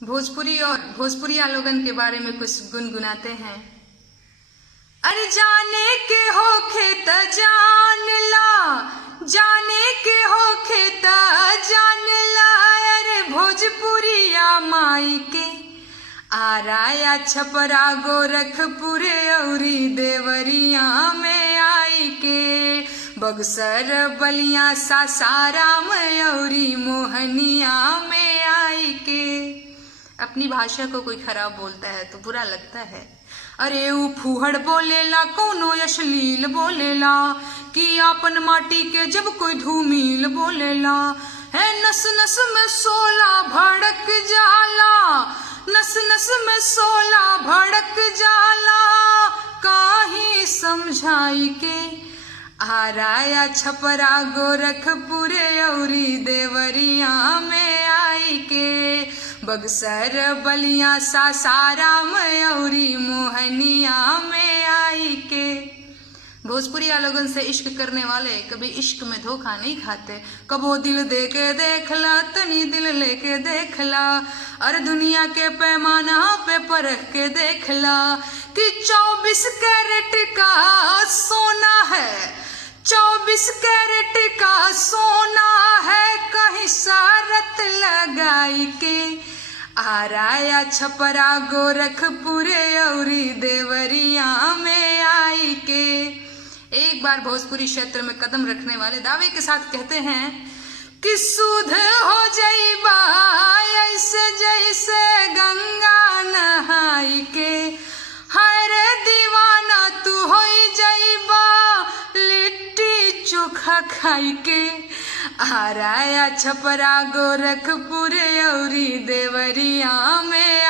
भोजपुरी और भोजपुरिया लोगन के बारे में कुछ गुनगुनाते हैं। अरे जाने के होखे त जान ला, जाने के होखे त जान ला। अरे भोजपुरिया माई के आराया छपरा गोरखपुर औरी देवरिया में आई के, बक्सर बलिया सासाराम औरी मोहनिया में आई के। अपनी भाषा को कोई खराब बोलता है तो बुरा लगता है। अरे ऊ फूहड़ बोलेला, कौनो अश्लील बोलेला, कि आपन माटी के जब कोई धूमिल बोलेला। है नस नस में सोला भड़क जाला, नस नस में सोला भड़क जाला। काहीं समझाई के आराया छपरा गोरखपुर औरी देवरिया में आई के, बक्सर बलिया सासाराम औरी मोहनिया में आई के। भोजपुरिया लोगन से इश्क करने वाले कभी इश्क में धोखा नहीं खाते। कबो दिल दे के देखला, तनी दिल लेके देखला, और दुनिया के पैमाना पे परख के देखला कि 24 कैरेट का सोना है, 24 कैरेट का सोना है। कहीं शरत लगाई के आराया छपरा गोरखपुर औरी देवरिया में आई के। एक बार भोजपुरी क्षेत्र में कदम रखने वाले दावे के साथ कहते हैं कि सुध हो जाइबा ऐसे जैसे गंगा नहाई के। हर दीवाना तू हो जाइबा लिट्टी चोखा खाई के। आराया छपरा गोरखपुर औरी देवरिया में